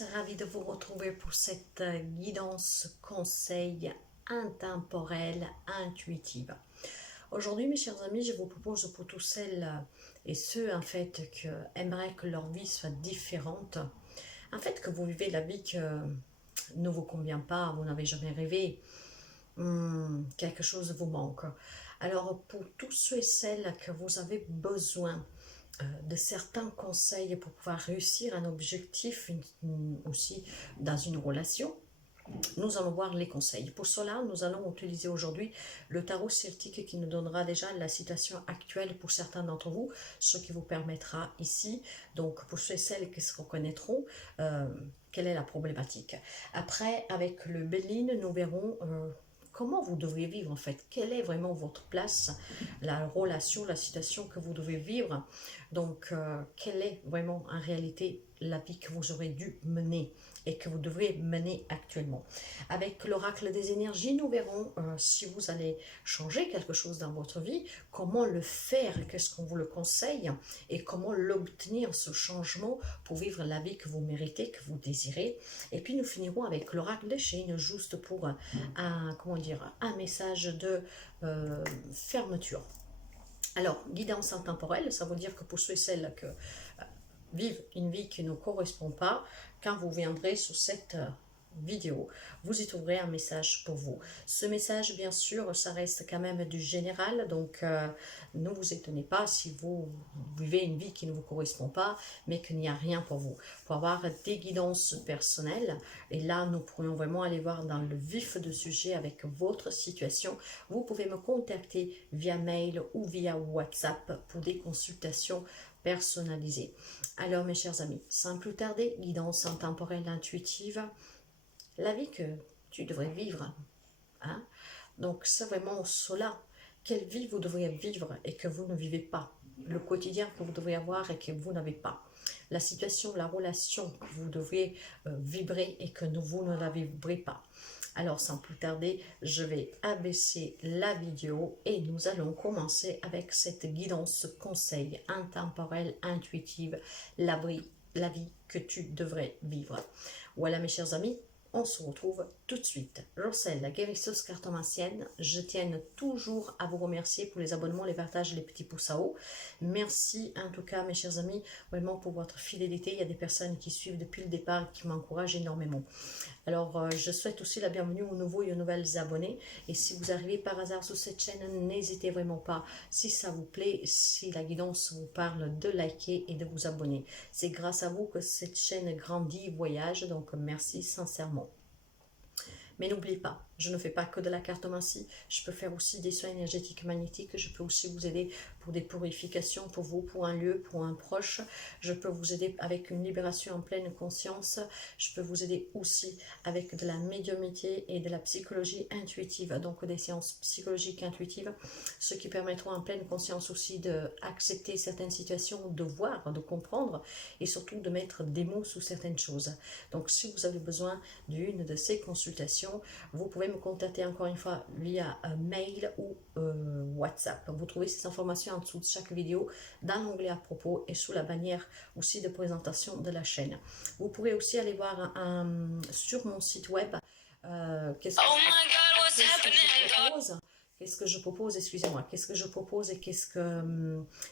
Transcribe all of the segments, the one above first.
tous, ravie de vous retrouver pour cette guidance conseil intemporelle intuitive. Aujourd'hui, mes chers amis, je vous propose pour tous celles et ceux en fait qui aimeraient que leur vie soit différente, en fait que vous vivez la vie qui ne vous convient pas, vous n'avez jamais rêvé, quelque chose vous manque. Alors pour tous ceux et celles que vous avez besoin de certains conseils pour pouvoir réussir un objectif aussi dans une relation, nous allons voir les conseils. Pour cela, nous allons utiliser aujourd'hui le tarot celtique qui nous donnera déjà la situation actuelle pour certains d'entre vous, ce qui vous permettra ici, donc pour ceux et celles qui se reconnaîtront, quelle est la problématique. Après, avec le Béline, nous verrons comment vous devriez vivre en fait, quelle est vraiment votre place, la relation, la situation que vous devez vivre, donc quelle est vraiment en réalité la vie que vous aurez dû mener et que vous devrez mener actuellement. Avec l'oracle des énergies, nous verrons si vous allez changer quelque chose dans votre vie, comment le faire, qu'est-ce qu'on vous le conseille et comment l'obtenir ce changement pour vivre la vie que vous méritez, que vous désirez. Et puis nous finirons avec l'oracle des Chênes, juste pour un message de fermeture. Alors, guidance intemporelle, ça veut dire que pour ceux et celles que vivent une vie qui ne correspond pas, quand vous viendrez sur cette vidéo, vous y trouverez un message pour vous. Ce message, bien sûr, ça reste quand même du général, donc ne vous étonnez pas si vous vivez une vie qui ne vous correspond pas, mais qu'il n'y a rien pour vous. Pour avoir des guidances personnelles, et là, nous pourrions vraiment aller voir dans le vif du sujet avec votre situation, vous pouvez me contacter via mail ou via WhatsApp pour des consultations personnalisées. Alors, mes chers amis, sans plus tarder, guidance intemporelle intuitive, la vie que tu devrais vivre. Hein? Donc, c'est vraiment cela. Quelle vie vous devriez vivre et que vous ne vivez pas. Le quotidien que vous devriez avoir et que vous n'avez pas. La situation, la relation que vous devriez vibrer et que vous ne la vibrez pas. Alors, sans plus tarder, je vais abaisser la vidéo et nous allons commencer avec cette guidance conseil intemporelle intuitive, la vie que tu devrais vivre. Voilà, mes chers amis. On se retrouve tout de suite. Roselle, la guérisseuse cartomancienne, je tiens toujours à vous remercier pour les abonnements, les partages, les petits pouces à haut. Merci en tout cas, mes chers amis, vraiment pour votre fidélité. Il y a des personnes qui suivent depuis le départ et qui m'encouragent énormément. Alors, je souhaite aussi la bienvenue aux nouveaux et aux nouvelles abonnés. Et si vous arrivez par hasard sur cette chaîne, n'hésitez vraiment pas, si ça vous plaît, si la guidance vous parle, de liker et de vous abonner. C'est grâce à vous que cette chaîne grandit, voyage, donc merci sincèrement. Mais n'oubliez pas, je ne fais pas que de la cartomancie, je peux faire aussi des soins énergétiques magnétiques, je peux aussi vous aider pour des purifications pour vous, pour un lieu, pour un proche, je peux vous aider avec une libération en pleine conscience, je peux vous aider aussi avec de la médiumnité et de la psychologie intuitive, donc des séances psychologiques intuitives, ce qui permettront en pleine conscience aussi d'accepter certaines situations, de voir, de comprendre et surtout de mettre des mots sous certaines choses. Donc si vous avez besoin d'une de ces consultations, vous pouvez me contacter encore une fois via mail ou WhatsApp. Vous trouvez ces informations en dessous de chaque vidéo dans l'onglet à propos et sous la bannière aussi de présentation de la chaîne. Vous pourrez aussi aller voir sur mon site web qu'est-ce que je propose, excusez-moi, qu'est-ce que je propose et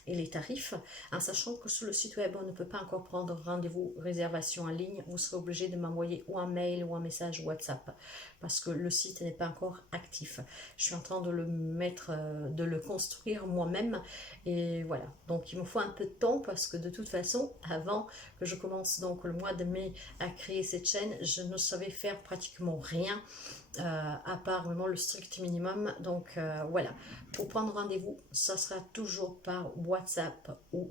et les tarifs, en sachant que sur le site web, on ne peut pas encore prendre rendez-vous, réservation en ligne, vous serez obligé de m'envoyer ou un mail ou un message WhatsApp, parce que le site n'est pas encore actif. Je suis en train de de le construire moi-même, et voilà. Donc il me faut un peu de temps, parce que de toute façon, avant que je commence donc le mois de mai à créer cette chaîne, je ne savais faire pratiquement rien, à part vraiment le strict minimum. Donc voilà, pour prendre rendez-vous, ça sera toujours par WhatsApp ou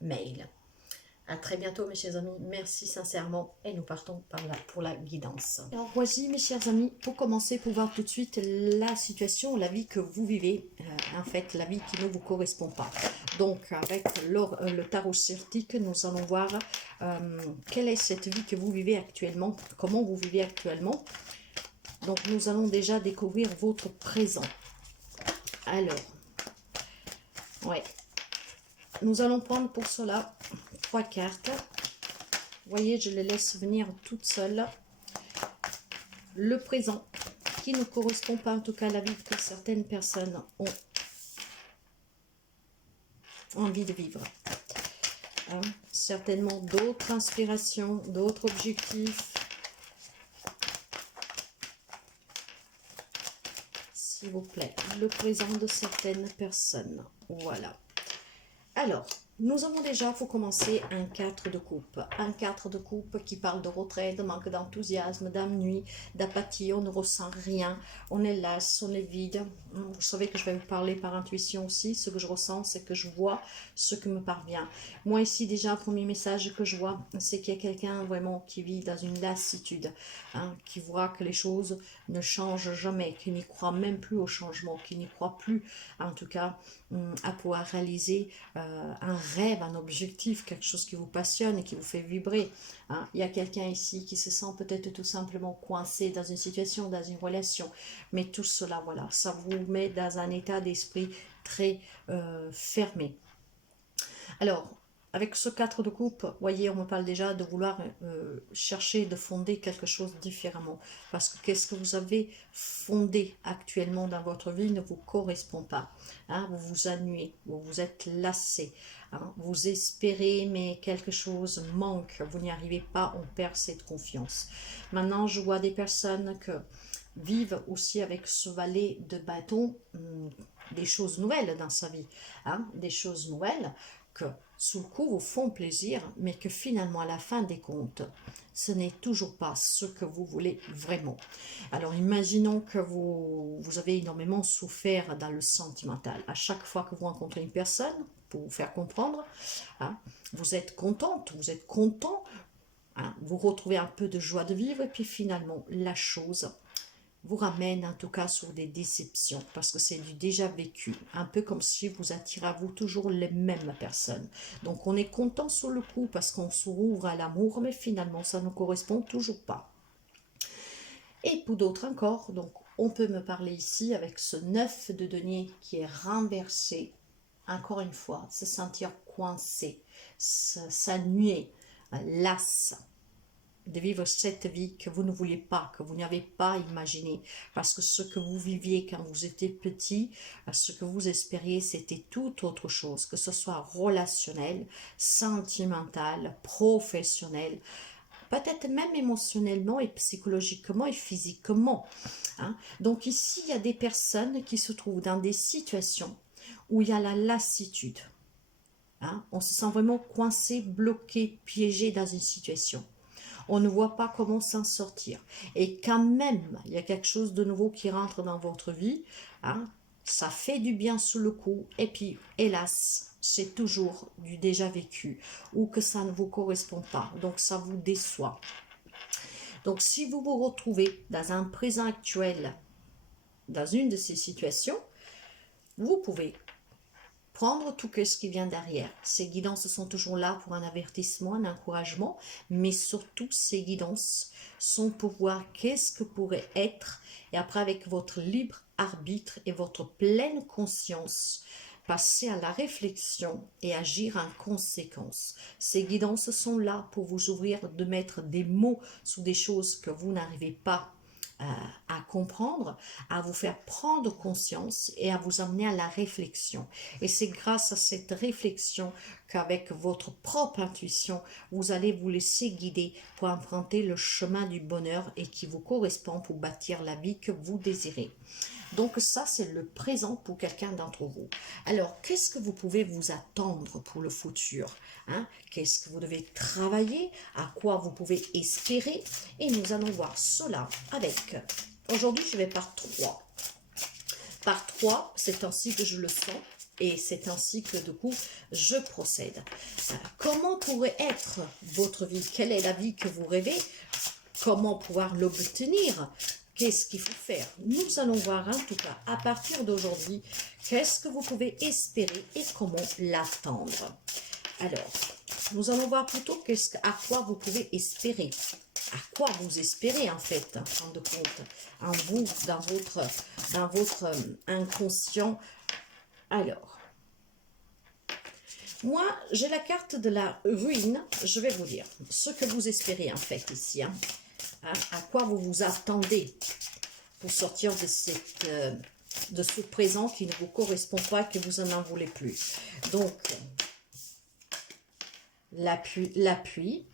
mail. À très bientôt, mes chers amis, merci sincèrement et nous partons pour la guidance. Alors voici, mes chers amis, pour commencer, pour voir tout de suite la situation, la vie que vous vivez, en fait la vie qui ne vous correspond pas. Donc avec le tarot celtique, nous allons voir quelle est cette vie que vous vivez actuellement, comment vous vivez actuellement. Donc, nous allons déjà découvrir votre présent. Alors, ouais. Nous allons prendre pour cela 3 cartes. Vous voyez, je les laisse venir toutes seules. Le présent, qui ne correspond pas en tout cas à la vie que certaines personnes ont envie de vivre. Hein? Certainement d'autres inspirations, d'autres objectifs. S'il vous plaît, le présent de certaines personnes. Voilà. Alors, nous avons déjà, pour commencer, un 4 de coupe. Un 4 de coupe qui parle de retrait, de manque d'enthousiasme, d'ennui, d'apathie. On ne ressent rien, on est lasse, on est vide. Vous savez que je vais vous parler par intuition aussi. Ce que je ressens, c'est que je vois ce qui me parvient. Moi ici, déjà, un premier message que je vois, c'est qu'il y a quelqu'un vraiment qui vit dans une lassitude, hein, qui voit que les choses ne changent jamais, qui n'y croit même plus au changement, qui n'y croit plus, en tout cas, à pouvoir réaliser un rêve, un objectif, quelque chose qui vous passionne et qui vous fait vibrer. Hein. Il y a quelqu'un ici qui se sent peut-être tout simplement coincé dans une situation, dans une relation. Mais tout cela, voilà, ça vous met dans un état d'esprit très fermé. Alors, avec ce 4 de coupe, voyez, on me parle déjà de vouloir chercher de fonder quelque chose différemment. Parce que qu'est-ce que vous avez fondé actuellement dans votre vie ne vous correspond pas. Hein, vous vous ennuyez, vous vous êtes lassé. Hein, vous espérez, mais quelque chose manque. Vous n'y arrivez pas, on perd cette confiance. Maintenant, je vois des personnes que vivent aussi avec ce valet de bâton des choses nouvelles dans sa vie. Hein, des choses nouvelles que sous le coup vous font plaisir, mais que finalement à la fin des comptes, ce n'est toujours pas ce que vous voulez vraiment. Alors imaginons que vous avez énormément souffert dans le sentimental. À chaque fois que vous rencontrez une personne, pour vous faire comprendre, hein, vous êtes contente, vous êtes content, hein, vous retrouvez un peu de joie de vivre, et puis finalement la chose vous ramène en tout cas sur des déceptions, parce que c'est du déjà vécu, un peu comme si vous attirez à vous toujours les mêmes personnes. Donc on est content sur le coup parce qu'on s'ouvre à l'amour, mais finalement ça ne correspond toujours pas. Et pour d'autres encore, donc on peut me parler ici avec ce 9 de denier qui est renversé, encore une fois, se sentir coincé, s'ennuyer, lasse, de vivre cette vie que vous ne vouliez pas, que vous n'avez pas imaginé, parce que ce que vous viviez quand vous étiez petit, ce que vous espériez, c'était tout autre chose, que ce soit relationnel, sentimental, professionnel, peut-être même émotionnellement et psychologiquement et physiquement. Hein. Donc ici, il y a des personnes qui se trouvent dans des situations où il y a la lassitude. Hein. On se sent vraiment coincé, bloqué, piégé dans une situation. On ne voit pas comment s'en sortir. Et quand même, il y a quelque chose de nouveau qui rentre dans votre vie. Hein, ça fait du bien sous le coup. Et puis, hélas, c'est toujours du déjà vécu. Ou que ça ne vous correspond pas. Donc, ça vous déçoit. Donc, si vous vous retrouvez dans un présent actuel, dans une de ces situations, vous pouvez prendre tout ce qui vient derrière. Ces guidances sont toujours là pour un avertissement, un encouragement, mais surtout ces guidances sont pour voir qu'est-ce que pourrait être, et après avec votre libre arbitre et votre pleine conscience, passer à la réflexion et agir en conséquence. Ces guidances sont là pour vous ouvrir, de mettre des mots sur des choses que vous n'arrivez pas à comprendre, à vous faire prendre conscience et à vous amener à la réflexion. Et c'est grâce à cette réflexion qu'avec votre propre intuition, vous allez vous laisser guider pour emprunter le chemin du bonheur et qui vous correspond pour bâtir la vie que vous désirez. Donc ça, c'est le présent pour quelqu'un d'entre vous. Alors, qu'est-ce que vous pouvez vous attendre pour le futur, hein? Qu'est-ce que vous devez travailler? À quoi vous pouvez espérer? Et nous allons voir cela avec... Aujourd'hui, je vais par 3. Par 3, c'est ainsi que je le sens. Et c'est ainsi que, du coup, je procède. Comment pourrait être votre vie? Quelle est la vie que vous rêvez? Comment pouvoir l'obtenir? Qu'est-ce qu'il faut faire? Nous allons voir en tout cas, à partir d'aujourd'hui, qu'est-ce que vous pouvez espérer et comment l'attendre. Alors, nous allons voir plutôt à quoi vous pouvez espérer. À quoi vous espérez en fait, en fin de compte, en vous, dans votre inconscient. Alors, Moi, j'ai la carte de la ruine. Je vais vous dire ce que vous espérez en fait ici. Hein. À quoi vous vous attendez pour sortir de ce présent qui ne vous correspond pas, que vous n'en voulez plus. Donc, l'appui,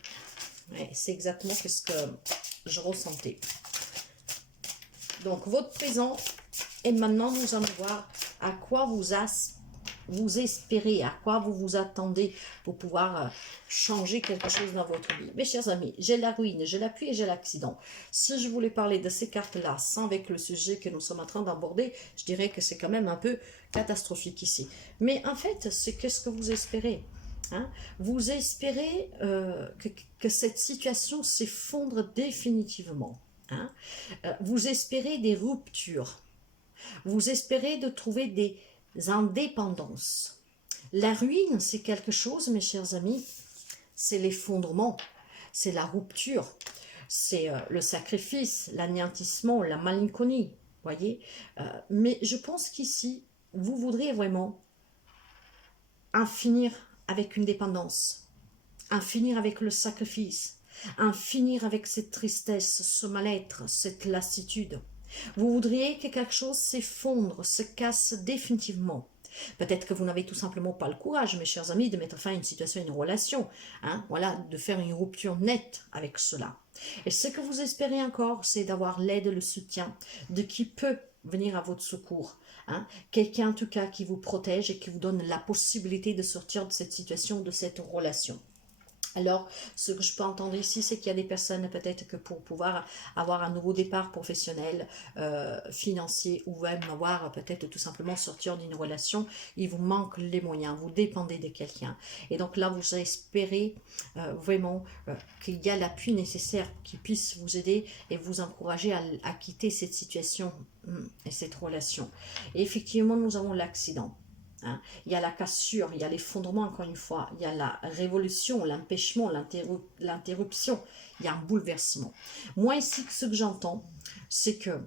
ouais, c'est exactement ce que je ressentais. Donc, votre présent, et maintenant, nous allons voir à quoi vous espérez, à quoi vous vous attendez pour pouvoir changer quelque chose dans votre vie. Mes chers amis, j'ai la ruine, j'ai l'appui et j'ai l'accident. Si je voulais parler de ces cartes-là, sans avec le sujet que nous sommes en train d'aborder, je dirais que c'est quand même un peu catastrophique ici. Mais en fait, c'est qu'est-ce que vous espérez? Hein? Vous espérez que cette situation s'effondre définitivement. Hein? Vous espérez des ruptures. Vous espérez de trouver des indépendances. La ruine, c'est quelque chose, mes chers amis, c'est l'effondrement, c'est la rupture, c'est le sacrifice, l'anéantissement, la malinconie, voyez. Mais je pense qu'ici, vous voudriez vraiment en finir avec une dépendance, en finir avec le sacrifice, en finir avec cette tristesse, ce mal-être, cette lassitude. Vous voudriez que quelque chose s'effondre, se casse définitivement. Peut-être que vous n'avez tout simplement pas le courage, mes chers amis, de mettre fin à une situation, une relation. Hein, voilà, de faire une rupture nette avec cela. Et ce que vous espérez encore, c'est d'avoir l'aide, le soutien de qui peut venir à votre secours. Hein, quelqu'un en tout cas qui vous protège et qui vous donne la possibilité de sortir de cette situation, de cette relation. Alors, ce que je peux entendre ici, c'est qu'il y a des personnes peut-être que pour pouvoir avoir un nouveau départ professionnel, financier, ou même avoir peut-être tout simplement sortir d'une relation, il vous manque les moyens, vous dépendez de quelqu'un. Et donc là, vous espérez vraiment qu'il y a l'appui nécessaire qui puisse vous aider et vous encourager à quitter cette situation et cette relation. Et effectivement, nous avons l'accident. Hein. Il y a la cassure, il y a l'effondrement encore une fois, il y a la révolution, l'empêchement, l'interruption, il y a un bouleversement. Moi ici, ce que j'entends, c'est que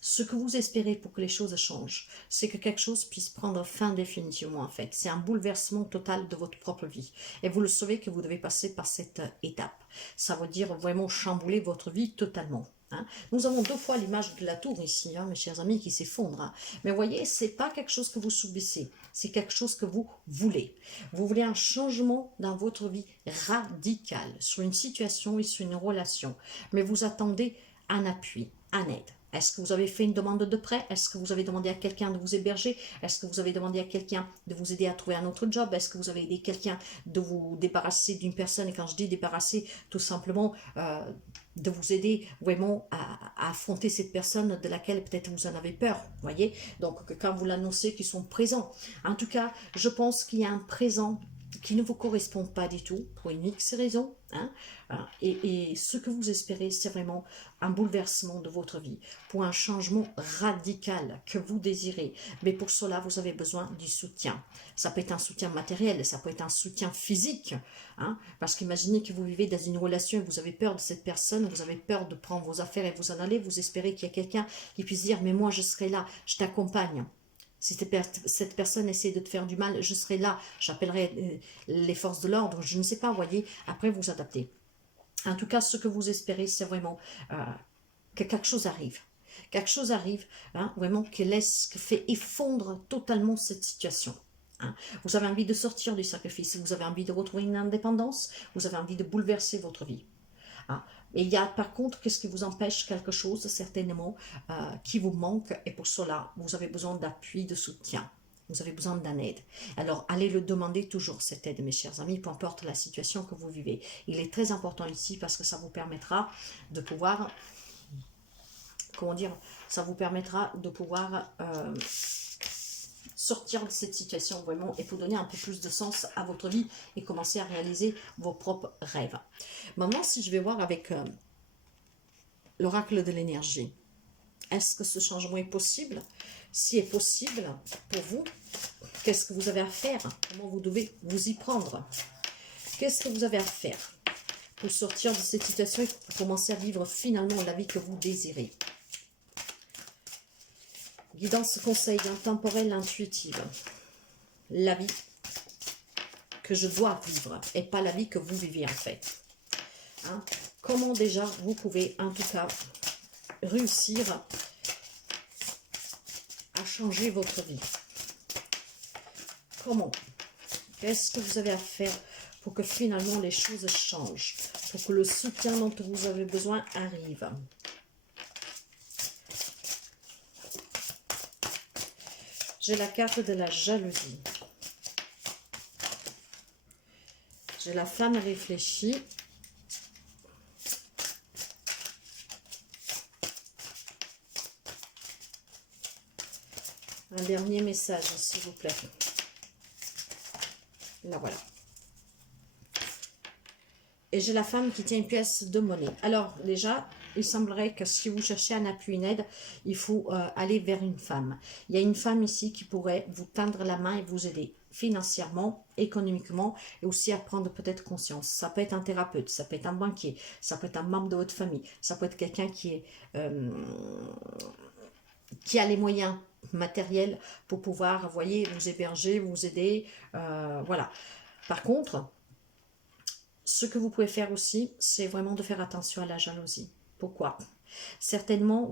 ce que vous espérez pour que les choses changent, c'est que quelque chose puisse prendre fin définitivement en fait. C'est un bouleversement total de votre propre vie. Et vous le savez que vous devez passer par cette étape. Ça veut dire vraiment chambouler votre vie totalement. Hein. Nous avons deux fois l'image de la tour ici, hein, mes chers amis, qui s'effondre. Hein. Mais vous voyez, ce n'est pas quelque chose que vous subissez, c'est quelque chose que vous voulez. Vous voulez un changement dans votre vie radical, sur une situation et sur une relation. Mais vous attendez un appui, un aide. Est-ce que vous avez fait une demande de prêt? Est-ce que vous avez demandé à quelqu'un de vous héberger? Est-ce que vous avez demandé à quelqu'un de vous aider à trouver un autre job? Est-ce que vous avez aidé quelqu'un de vous débarrasser d'une personne? Et quand je dis débarrasser, tout simplement de vous aider vraiment à affronter cette personne de laquelle peut-être vous en avez peur, voyez. Donc quand vous l'annoncez qu'ils sont présents. En tout cas, je pense qu'il y a un présent qui ne vous correspond pas du tout, pour une X raison. Hein, et ce que vous espérez, c'est vraiment un bouleversement de votre vie, pour un changement radical que vous désirez. Mais pour cela, vous avez besoin du soutien. Ça peut être un soutien matériel, ça peut être un soutien physique. Hein, parce qu'imaginez que vous vivez dans une relation et vous avez peur de cette personne, vous avez peur de prendre vos affaires et vous en aller, vous espérez qu'il y a quelqu'un qui puisse dire « mais moi je serai là, je t'accompagne ». Si cette personne essaie de te faire du mal, je serai là, j'appellerai les forces de l'ordre, je ne sais pas, voyez, après vous adaptez. En tout cas, ce que vous espérez, c'est vraiment que quelque chose arrive. Quelque chose arrive, hein, vraiment, qui fait effondre totalement cette situation. Hein. Vous avez envie de sortir du sacrifice, vous avez envie de retrouver une indépendance, vous avez envie de bouleverser votre vie. Hein. Et il y a par contre, qu'est-ce qui vous empêche? Quelque chose certainement qui vous manque, et pour cela, vous avez besoin d'appui, de soutien. Vous avez besoin d'un aide. Alors, allez le demander toujours, cette aide, mes chers amis, peu importe la situation que vous vivez. Il est très important ici parce que ça vous permettra de pouvoir, comment dire, ça vous permettra de pouvoir sortir de cette situation vraiment et pour donner un peu plus de sens à votre vie et commencer à réaliser vos propres rêves. Maintenant, si je vais voir avec l'oracle de l'énergie, est-ce que ce changement est possible? Si est possible pour vous, qu'est-ce que vous avez à faire? Comment vous devez vous y prendre? Qu'est-ce que vous avez à faire pour sortir de cette situation et pour commencer à vivre finalement la vie que vous désirez? Guidance, conseil intemporel, intuitive. La vie. que je dois vivre et pas la vie que vous vivez en fait. Hein? Comment déjà vous pouvez en tout cas réussir à changer votre vie? Comment? Qu'est-ce que vous avez à faire pour que finalement les choses changent? Pour que le soutien dont vous avez besoin arrive? J'ai la carte de la jalousie. J'ai la femme réfléchie. Un dernier message, s'il vous plaît. Là, voilà. Et j'ai la femme qui tient une pièce de monnaie. Alors, déjà, il semblerait que si vous cherchez un appui, une aide, il faut aller vers une femme. Il y a une femme ici qui pourrait vous tendre la main et vous aider financièrement, économiquement, et aussi à prendre peut-être conscience. Ça peut être un thérapeute, ça peut être un banquier, ça peut être un membre de votre famille, ça peut être quelqu'un qui a les moyens matériels pour pouvoir, vous voyez, vous héberger, vous aider, voilà. Par contre, ce que vous pouvez faire aussi, c'est vraiment de faire attention à la jalousie. Pourquoi? Certainement,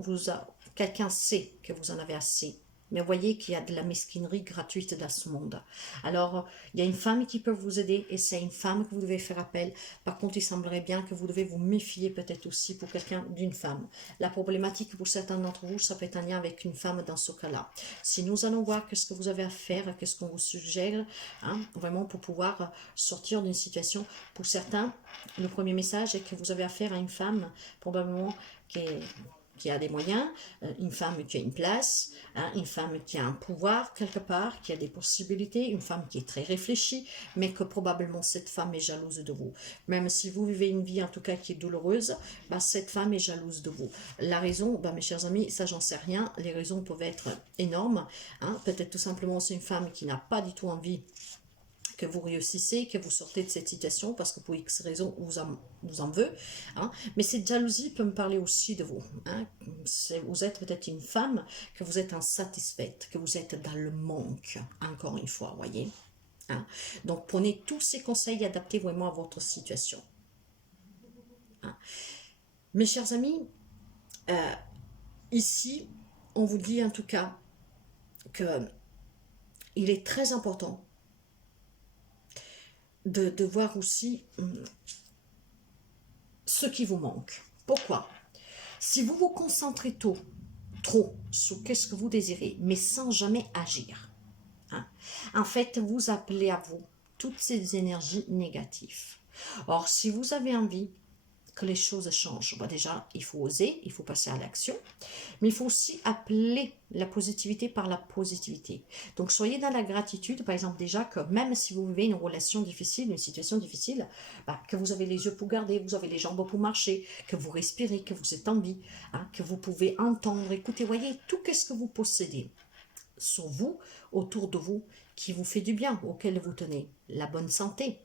quelqu'un sait que vous en avez assez. Mais voyez qu'il y a de la mesquinerie gratuite dans ce monde. Alors, il y a une femme qui peut vous aider et c'est une femme que vous devez faire appel. Par contre, il semblerait bien que vous devez vous méfier peut-être aussi pour quelqu'un d'une femme. La problématique pour certains d'entre vous, ça peut être un lien avec une femme dans ce cas-là. Si nous allons voir qu'est-ce que vous avez à faire, qu'est-ce qu'on vous suggère, hein, vraiment pour pouvoir sortir d'une situation. Pour certains, le premier message est que vous avez affaire à une femme probablement qui a des moyens, une femme qui a une place, hein, une femme qui a un pouvoir quelque part, qui a des possibilités, une femme qui est très réfléchie, mais que probablement cette femme est jalouse de vous. Même si vous vivez une vie en tout cas qui est douloureuse, bah, cette femme est jalouse de vous. La raison, bah, mes chers amis, ça j'en sais rien, les raisons peuvent être énormes, hein. Peut-être tout simplement c'est une femme qui n'a pas du tout envie que vous réussissez, que vous sortez de cette situation parce que pour X raison vous en veut, hein. Mais cette jalousie peut me parler aussi de vous, hein. Vous êtes peut-être une femme, que vous êtes insatisfaite, que vous êtes dans le manque, encore une fois, voyez, hein. Donc prenez tous ces conseils et adaptez vraiment à votre situation, hein. Mes chers amis, ici on vous dit en tout cas que il est très important de voir aussi ce qui vous manque. Pourquoi? Si vous vous concentrez trop sur qu'est-ce que vous désirez, mais sans jamais agir, hein, en fait, vous appelez à vous toutes ces énergies négatives. Or, si vous avez envie que les choses changent, bah déjà, il faut oser, il faut passer à l'action, mais il faut aussi appeler la positivité par la positivité. Donc, soyez dans la gratitude, par exemple, déjà que même si vous vivez une relation difficile, une situation difficile, bah, que vous avez les yeux pour garder, vous avez les jambes pour marcher, que vous respirez, que vous êtes en vie, hein, que vous pouvez entendre, écouter, voyez, tout ce que vous possédez sur vous, autour de vous, qui vous fait du bien, auquel vous tenez, la bonne santé,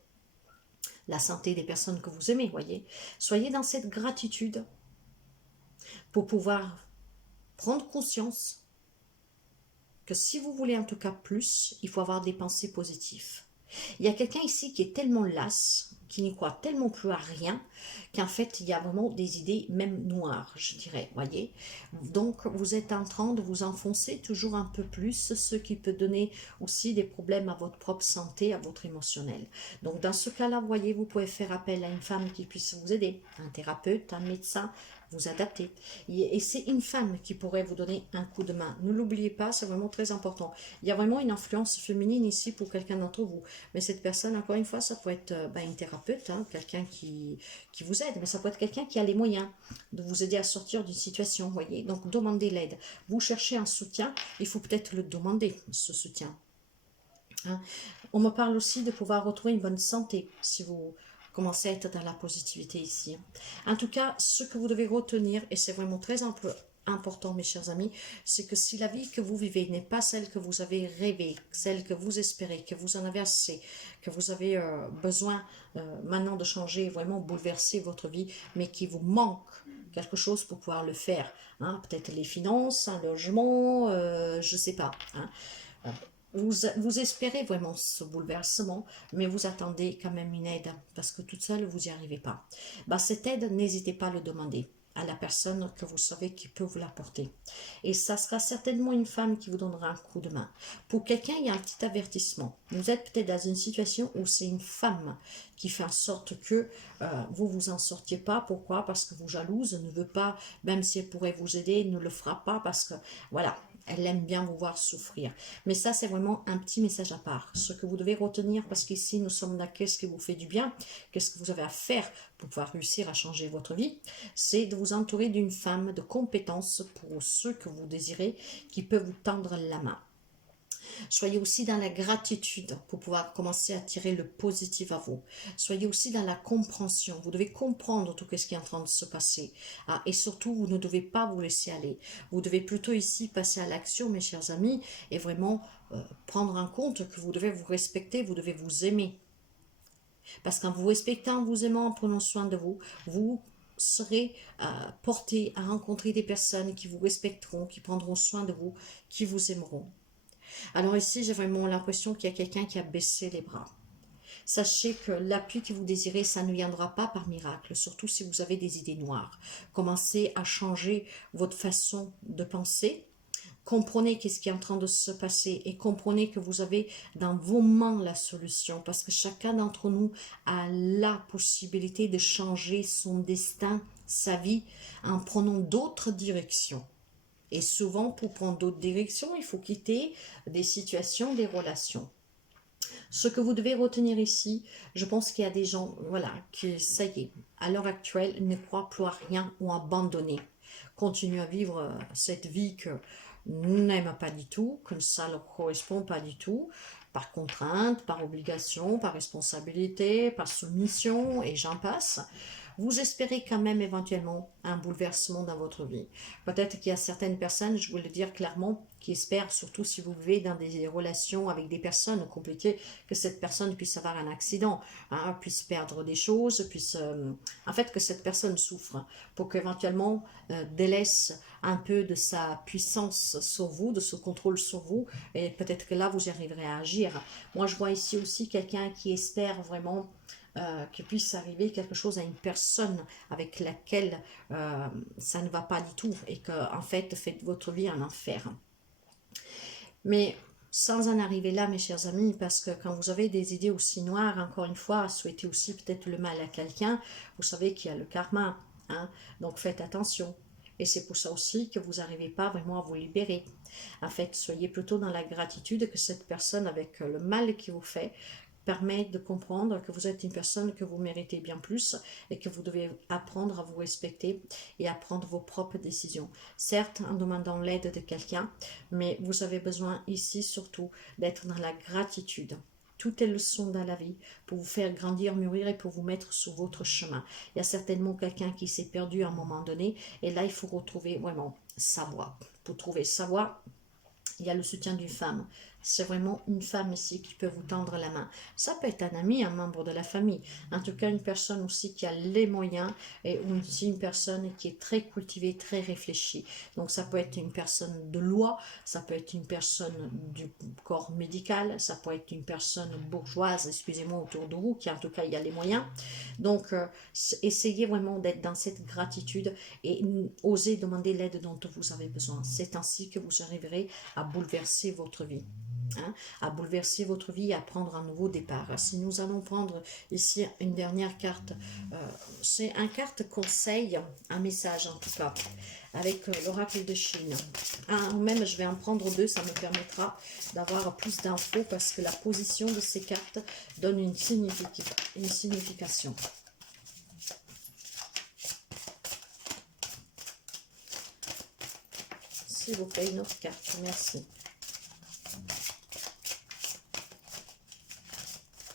la santé des personnes que vous aimez, voyez. Soyez dans cette gratitude pour pouvoir prendre conscience que si vous voulez en tout cas plus, il faut avoir des pensées positives. Il y a quelqu'un ici qui est tellement lasse, qui n'y croit tellement plus à rien, qu'en fait, il y a vraiment des idées même noires, je dirais, voyez. Donc, vous êtes en train de vous enfoncer toujours un peu plus, ce qui peut donner aussi des problèmes à votre propre santé, à votre émotionnel. Donc, dans ce cas-là, voyez, vous pouvez faire appel à une femme qui puisse vous aider, un thérapeute, un médecin, vous adapter. Et c'est une femme qui pourrait vous donner un coup de main. Ne l'oubliez pas, c'est vraiment très important. Il y a vraiment une influence féminine ici pour quelqu'un d'entre vous. Mais cette personne, encore une fois, ça peut être une thérapeute, hein, quelqu'un qui vous aide. Mais ça peut être quelqu'un qui a les moyens de vous aider à sortir d'une situation, voyez. Donc, demandez l'aide. Vous cherchez un soutien, il faut peut-être le demander, ce soutien. Hein. On me parle aussi de pouvoir retrouver une bonne santé, si vous commencez à être dans la positivité ici. En tout cas, ce que vous devez retenir, et c'est vraiment très important, mes chers amis, c'est que si la vie que vous vivez n'est pas celle que vous avez rêvée, celle que vous espérez, que vous en avez assez, que vous avez besoin maintenant de changer, vraiment bouleverser votre vie, mais qu'il vous manque quelque chose pour pouvoir le faire, hein, peut-être les finances, un logement, je ne sais pas, hein. vous espérez vraiment ce bouleversement, mais vous attendez quand même une aide, parce que toute seule, vous n'y arrivez pas. Bah, cette aide, n'hésitez pas à le demander à la personne que vous savez qui peut vous l'apporter. Et ça sera certainement une femme qui vous donnera un coup de main. Pour quelqu'un, il y a un petit avertissement. Vous êtes peut-être dans une situation où c'est une femme qui fait en sorte que vous vous en sortiez pas. Pourquoi? Parce que vous jalouse, ne veut pas, même si elle pourrait vous aider, ne le fera pas parce que, voilà, elle aime bien vous voir souffrir. Mais ça, c'est vraiment un petit message à part. Ce que vous devez retenir, parce qu'ici, nous sommes là, qu'est-ce qui vous fait du bien, qu'est-ce que vous avez à faire pour pouvoir réussir à changer votre vie, c'est de vous entourer d'une femme de compétences pour ceux que vous désirez, qui peut vous tendre la main. Soyez aussi dans la gratitude pour pouvoir commencer à tirer le positif à vous. Soyez aussi dans la compréhension. Vous devez comprendre tout ce qui est en train de se passer. Ah, et surtout, vous ne devez pas vous laisser aller. Vous devez plutôt ici passer à l'action, mes chers amis, et vraiment prendre en compte que vous devez vous respecter, vous devez vous aimer. Parce qu'en vous respectant, en vous aimant, en prenant soin de vous, vous serez porté à rencontrer des personnes qui vous respecteront, qui prendront soin de vous, qui vous aimeront. Alors ici, j'ai vraiment l'impression qu'il y a quelqu'un qui a baissé les bras. Sachez que l'appui que vous désirez, ça ne viendra pas par miracle, surtout si vous avez des idées noires. Commencez à changer votre façon de penser. Comprenez qu'est-ce qui est en train de se passer et comprenez que vous avez dans vos mains la solution parce que chacun d'entre nous a la possibilité de changer son destin, sa vie, en prenant d'autres directions. Et souvent, pour prendre d'autres directions, il faut quitter des situations, des relations. Ce que vous devez retenir ici, je pense qu'il y a des gens, voilà, qui, ça y est, à l'heure actuelle, ne croient plus à rien ou abandonné. Continuent à vivre cette vie que n'aiment pas du tout, que ça ne leur correspond pas du tout, par contrainte, par obligation, par responsabilité, par soumission, et j'en passe. Vous espérez quand même éventuellement un bouleversement dans votre vie. Peut-être qu'il y a certaines personnes, je voulais le dire clairement, qui espèrent, surtout si vous vivez dans des relations avec des personnes compliquées, que cette personne puisse avoir un accident, hein, puisse perdre des choses, puisse, en fait, que cette personne souffre, pour qu'éventuellement délaisse un peu de sa puissance sur vous, de son contrôle sur vous, et peut-être que là, vous y arriverez à agir. Moi, je vois ici aussi quelqu'un qui espère vraiment qu'il puisse arriver quelque chose à une personne avec laquelle ça ne va pas du tout et que en fait faites votre vie un enfer. Mais sans en arriver là, mes chers amis, parce que quand vous avez des idées aussi noires, encore une fois, souhaitez aussi peut-être le mal à quelqu'un, vous savez qu'il y a le karma, hein, donc faites attention. Et c'est pour ça aussi que vous n'arrivez pas vraiment à vous libérer. En fait, soyez plutôt dans la gratitude que cette personne, avec le mal qu'il vous fait, permet de comprendre que vous êtes une personne que vous méritez bien plus et que vous devez apprendre à vous respecter et à prendre vos propres décisions. Certes, en demandant l'aide de quelqu'un, mais vous avez besoin ici surtout d'être dans la gratitude. Toutes les leçons dans la vie pour vous faire grandir, mûrir et pour vous mettre sur votre chemin. Il y a certainement quelqu'un qui s'est perdu à un moment donné et là, il faut retrouver vraiment sa voie. Pour trouver sa voie, il y a le soutien d'une femme. C'est vraiment une femme ici qui peut vous tendre la main. Ça peut être un ami, un membre de la famille. En tout cas, une personne aussi qui a les moyens et aussi une personne qui est très cultivée, très réfléchie. Donc ça peut être une personne de loi, ça peut être une personne du corps médical, ça peut être une personne bourgeoise, excusez-moi, autour de vous, qui en tout cas, il y a les moyens. Donc, essayez vraiment d'être dans cette gratitude et osez demander l'aide dont vous avez besoin. C'est ainsi que vous arriverez à bouleverser votre vie. Hein, à bouleverser votre vie et à prendre un nouveau départ. Si nous allons prendre ici une dernière carte, c'est un carte conseil, un message en tout cas, avec l'oracle de Chine. Même je vais en prendre deux, ça me permettra d'avoir plus d'infos parce que la position de ces cartes donne une signification. S'il vous plaît, une autre carte, merci.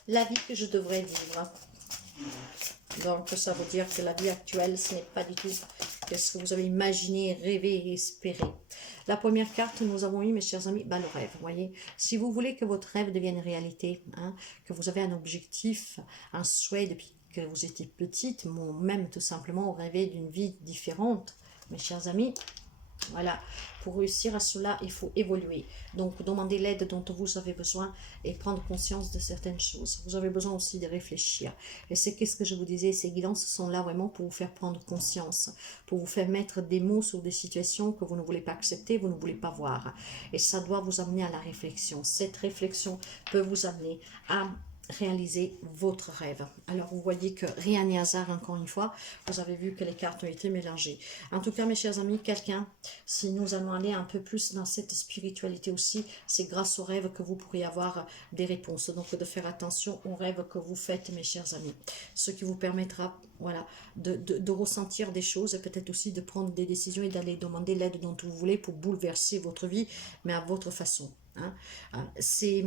La vie que je devrais vivre. Donc, ça veut dire que la vie actuelle, ce n'est pas du tout ce que vous avez imaginé, rêvé et espéré. La première carte, nous avons eu, mes chers amis, le rêve. Vous voyez, si vous voulez que votre rêve devienne réalité, hein, que vous avez un objectif, un souhait depuis que vous étiez petite, même tout simplement rêver d'une vie différente, mes chers amis, Voilà, pour réussir à cela, il faut évoluer. Donc, demandez l'aide dont vous avez besoin et prendre conscience de certaines choses. Vous avez besoin aussi de réfléchir. Et c'est qu'est-ce que je vous disais, ces guidances sont là vraiment pour vous faire prendre conscience, pour vous faire mettre des mots sur des situations que vous ne voulez pas accepter, vous ne voulez pas voir. Et ça doit vous amener à la réflexion. Cette réflexion peut vous amener à réaliser votre rêve. Alors vous voyez que rien n'est hasard, encore une fois, vous avez vu que les cartes ont été mélangées. En tout cas mes chers amis, quelqu'un, si nous allons aller un peu plus dans cette spiritualité aussi, c'est grâce aux rêves que vous pourrez avoir des réponses. Donc de faire attention aux rêves que vous faites mes chers amis, ce qui vous permettra voilà, de ressentir des choses et peut-être aussi de prendre des décisions et d'aller demander l'aide dont vous voulez pour bouleverser votre vie, mais à votre façon. Hein. C'est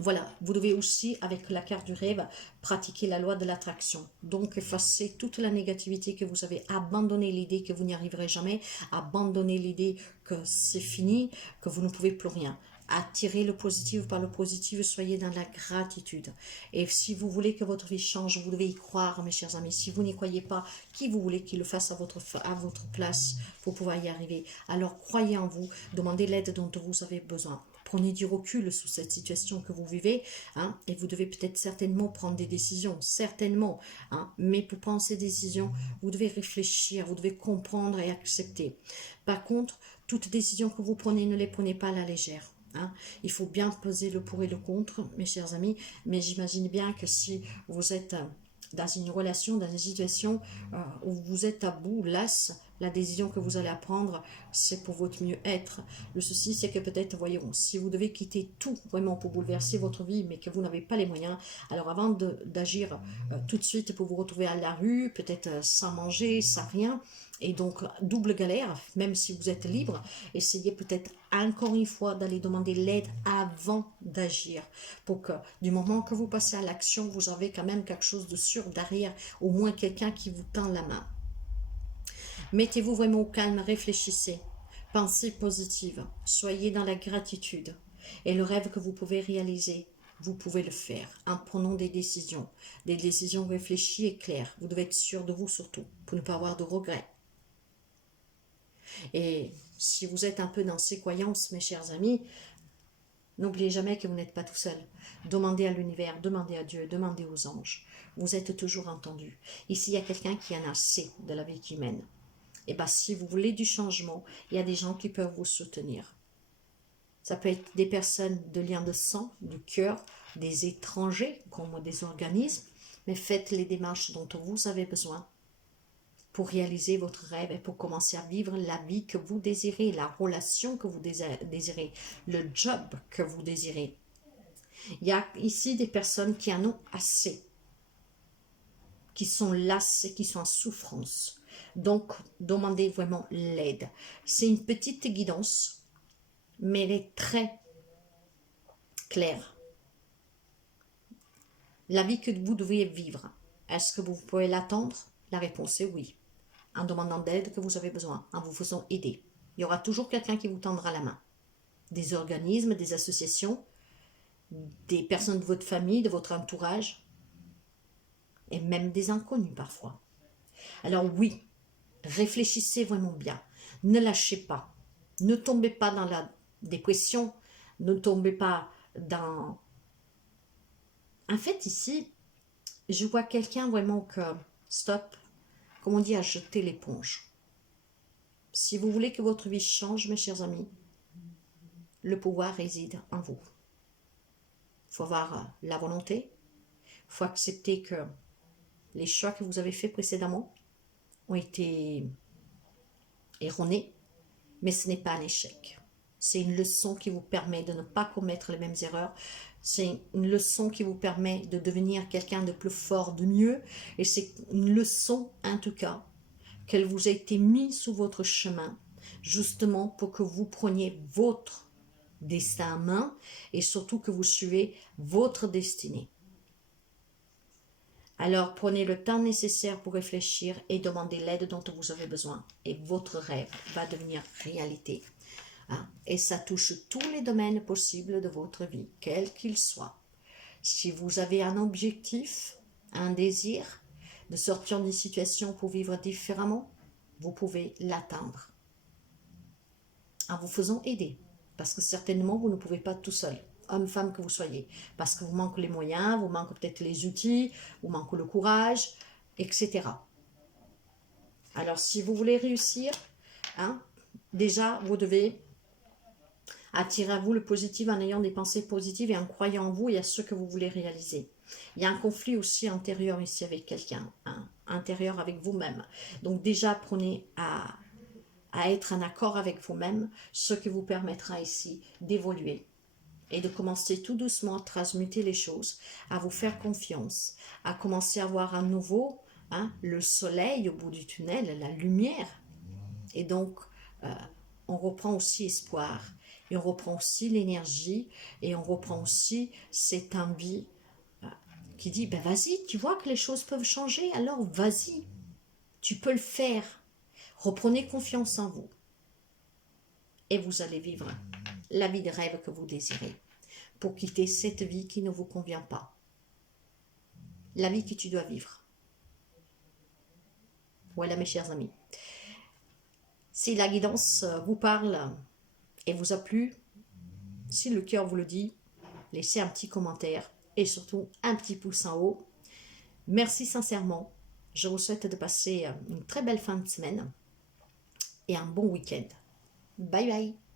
voilà, vous devez aussi, avec la carte du rêve, pratiquer la loi de l'attraction. Donc, effacer toute la négativité que vous avez, abandonner l'idée que vous n'y arriverez jamais, abandonner l'idée que c'est fini, que vous ne pouvez plus rien. Attirez le positif par le positif, soyez dans la gratitude. Et si vous voulez que votre vie change, vous devez y croire, mes chers amis. Si vous n'y croyez pas, qui vous voulez qu'il le fasse à votre place pour pouvoir y arriver? Alors, croyez en vous, demandez l'aide dont vous avez besoin. Prenez du recul sur cette situation que vous vivez, hein, et vous devez peut-être certainement prendre des décisions, certainement, hein, mais pour prendre ces décisions, vous devez réfléchir, vous devez comprendre et accepter. Par contre, toute décision que vous prenez, ne les prenez pas à la légère. Hein. Il faut bien peser le pour et le contre, mes chers amis, mais j'imagine bien que si vous êtes dans une relation, dans une situation où vous êtes à bout, lasse, la décision que vous allez prendre, c'est pour votre mieux-être. Le souci, c'est que peut-être, voyons, si vous devez quitter tout vraiment pour bouleverser votre vie, mais que vous n'avez pas les moyens, alors avant d'agir tout de suite pour vous retrouver à la rue, peut-être sans manger, sans rien, et donc double galère, même si vous êtes libre, essayez peut-être encore une fois d'aller demander l'aide avant d'agir, pour que du moment que vous passez à l'action, vous avez quand même quelque chose de sûr derrière, au moins quelqu'un qui vous tend la main. Mettez-vous vraiment au calme, réfléchissez, pensez positive, soyez dans la gratitude. Et le rêve que vous pouvez réaliser, vous pouvez le faire en prenant des décisions réfléchies et claires. Vous devez être sûr de vous surtout, pour ne pas avoir de regrets. Et si vous êtes un peu dans ces croyances, mes chers amis, n'oubliez jamais que vous n'êtes pas tout seul. Demandez à l'univers, demandez à Dieu, demandez aux anges. Vous êtes toujours entendu. Ici, il y a quelqu'un qui en a assez de la vie qu'il mène. Et bien, si vous voulez du changement, il y a des gens qui peuvent vous soutenir. Ça peut être des personnes de lien de sang, du cœur, des étrangers, comme des organismes, mais faites les démarches dont vous avez besoin pour réaliser votre rêve et pour commencer à vivre la vie que vous désirez, la relation que vous désirez, le job que vous désirez. Il y a ici des personnes qui en ont assez, qui sont lassées, qui sont en souffrance. Donc, demandez vraiment l'aide. C'est une petite guidance, mais elle est très claire. La vie que vous devriez vivre, est-ce que vous pouvez l'attendre? La réponse est oui. En demandant d'aide que vous avez besoin, en vous faisant aider. Il y aura toujours quelqu'un qui vous tendra la main. Des organismes, des associations, des personnes de votre famille, de votre entourage, et même des inconnus parfois. Alors oui, réfléchissez vraiment bien. Ne lâchez pas. Ne tombez pas dans la dépression. Ne tombez pas dans... En fait, ici, je vois quelqu'un vraiment que... Stop. Comme on dit, à jeter l'éponge. Si vous voulez que votre vie change, mes chers amis, le pouvoir réside en vous. Il faut avoir la volonté. Il faut accepter que les choix que vous avez faits précédemment ont été erronés, mais ce n'est pas un échec. C'est une leçon qui vous permet de ne pas commettre les mêmes erreurs. C'est une leçon qui vous permet de devenir quelqu'un de plus fort, de mieux. Et c'est une leçon, en tout cas, qu'elle vous a été mise sous votre chemin, justement pour que vous preniez votre destin en main et surtout que vous suivez votre destinée. Alors prenez le temps nécessaire pour réfléchir et demandez l'aide dont vous avez besoin. Et votre rêve va devenir réalité. Et ça touche tous les domaines possibles de votre vie, quels qu'ils soient. Si vous avez un objectif, un désir de sortir d'une situation pour vivre différemment, vous pouvez l'atteindre. en vous faisant aider. Parce que certainement, vous ne pouvez pas tout seul, homme, femme que vous soyez. Parce que vous manquez les moyens, vous manquez peut-être les outils, vous manquez le courage, etc. Alors, si vous voulez réussir, hein, déjà, vous devez attirer à vous le positif en ayant des pensées positives et en croyant en vous et à ce que vous voulez réaliser. Il y a un conflit aussi intérieur ici avec quelqu'un, hein, intérieur avec vous-même. Donc déjà, apprenez à être en accord avec vous-même, ce qui vous permettra ici d'évoluer et de commencer tout doucement à transmuter les choses, à vous faire confiance, à commencer à voir à nouveau le soleil au bout du tunnel, la lumière. Et donc, on reprend aussi espoir, et on reprend aussi l'énergie, et on reprend aussi cette envie qui dit, ben vas-y, tu vois que les choses peuvent changer, alors vas-y, tu peux le faire. Reprenez confiance en vous, et vous allez vivre la vie de rêve que vous désirez, pour quitter cette vie qui ne vous convient pas. La vie que tu dois vivre. Voilà mes chers amis. Si la guidance vous parle et vous a plu, si le cœur vous le dit, laissez un petit commentaire et surtout un petit pouce en haut. Merci sincèrement. Je vous souhaite de passer une très belle fin de semaine et un bon week-end. Bye bye.